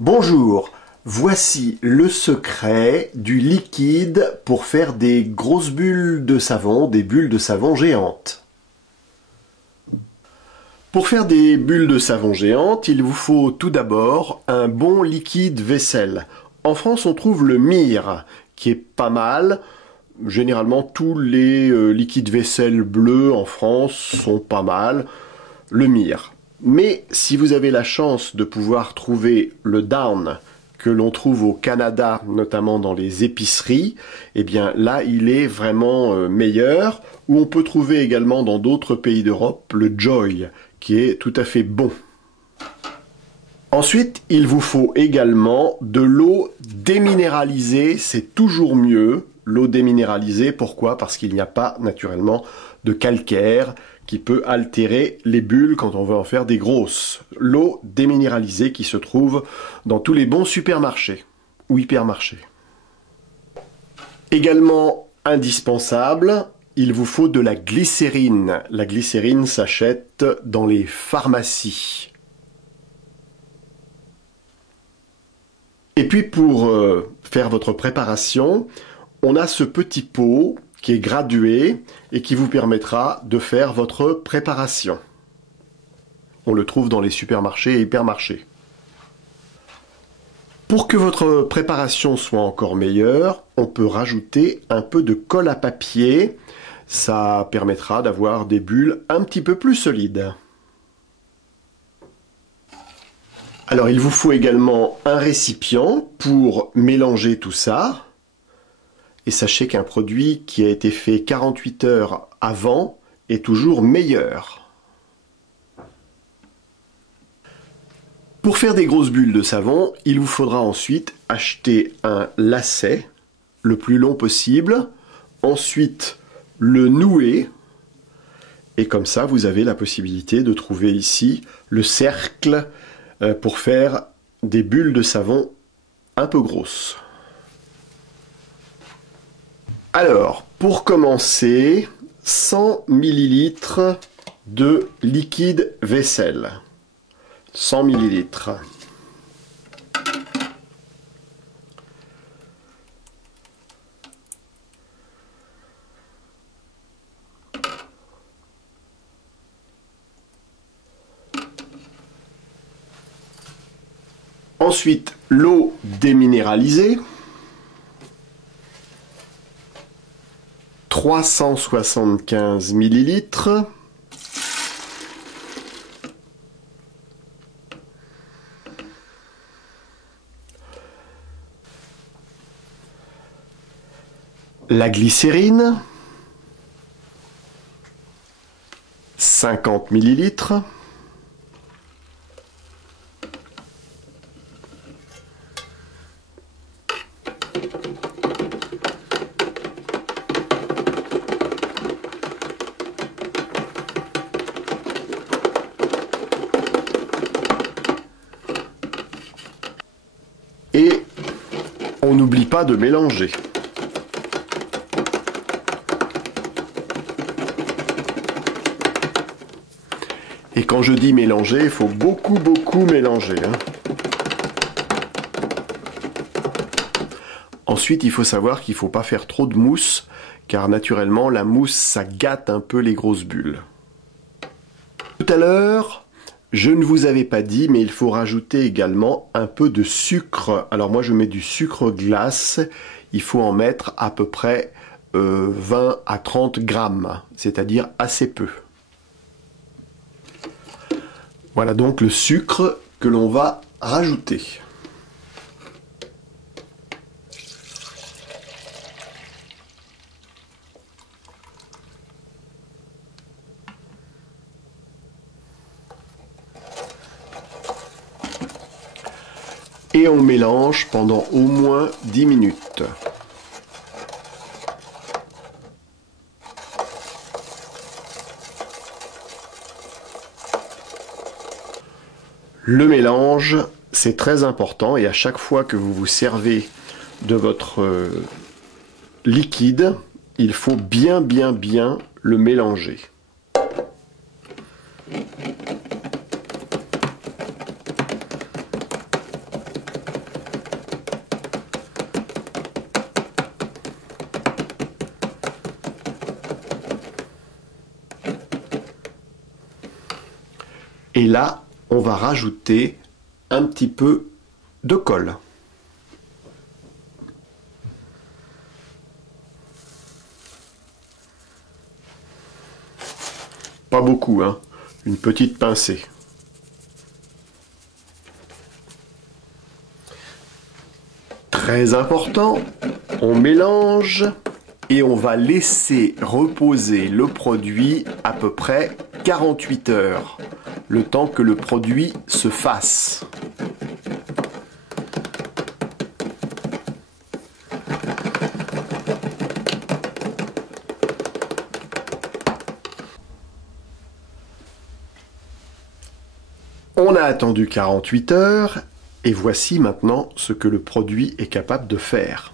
Bonjour, voici le secret du liquide pour faire des grosses bulles de savon, des bulles de savon géantes. Pour faire des bulles de savon géantes, il vous faut tout d'abord un bon liquide vaisselle. En France, on trouve le Mire, qui est pas mal. Généralement, tous les liquides vaisselle bleus en France sont pas mal. Le Mire. Mais si vous avez la chance de pouvoir trouver le Down que l'on trouve au Canada, notamment dans les épiceries, eh bien là il est vraiment meilleur. Ou on peut trouver également dans d'autres pays d'Europe le Joy, qui est tout à fait bon. Ensuite, il vous faut également de l'eau déminéralisée, c'est toujours mieux. L'eau déminéralisée, pourquoi? Parce qu'il n'y a pas naturellement de calcaire qui peut altérer les bulles quand on veut en faire des grosses. L'eau déminéralisée qui se trouve dans tous les bons supermarchés ou hypermarchés. Également indispensable, il vous faut de la glycérine. La glycérine s'achète dans les pharmacies. Et puis pour faire votre préparation, on a ce petit pot qui est gradué et qui vous permettra de faire votre préparation. On le trouve dans les supermarchés et hypermarchés. Pour que votre préparation soit encore meilleure, on peut rajouter un peu de colle à papier. Ça permettra d'avoir des bulles un petit peu plus solides. Alors il vous faut également un récipient pour mélanger tout ça. Et sachez qu'un produit qui a été fait 48 heures avant est toujours meilleur. Pour faire des grosses bulles de savon, il vous faudra ensuite acheter un lacet le plus long possible, ensuite le nouer, et comme ça vous avez la possibilité de trouver ici le cercle pour faire des bulles de savon un peu grosses. Alors, pour commencer, 100 ml de liquide vaisselle. 100 ml. Ensuite, l'eau déminéralisée. 375 ml. La glycérine. 50 ml. Et on n'oublie pas de mélanger. Et quand je dis mélanger, il faut beaucoup mélanger. Ensuite, il faut savoir qu'il ne faut pas faire trop de mousse, car naturellement, la mousse, ça gâte un peu les grosses bulles. Tout à l'heure, je ne vous avais pas dit, mais il faut rajouter également un peu de sucre. Alors moi, je mets du sucre glace. Il faut en mettre à peu près 20 à 30 grammes, c'est-à-dire assez peu. Voilà donc le sucre que l'on va rajouter. Et on mélange pendant au moins 10 minutes. Le mélange, c'est très important et à chaque fois que vous vous servez de votre liquide, il faut bien le mélanger. Et là, on va rajouter un petit peu de colle. Pas beaucoup, hein, une petite pincée. Très important, on mélange et on va laisser reposer le produit à peu près 48 heures, le temps que le produit se fasse. On a attendu 48 heures et voici maintenant ce que le produit est capable de faire.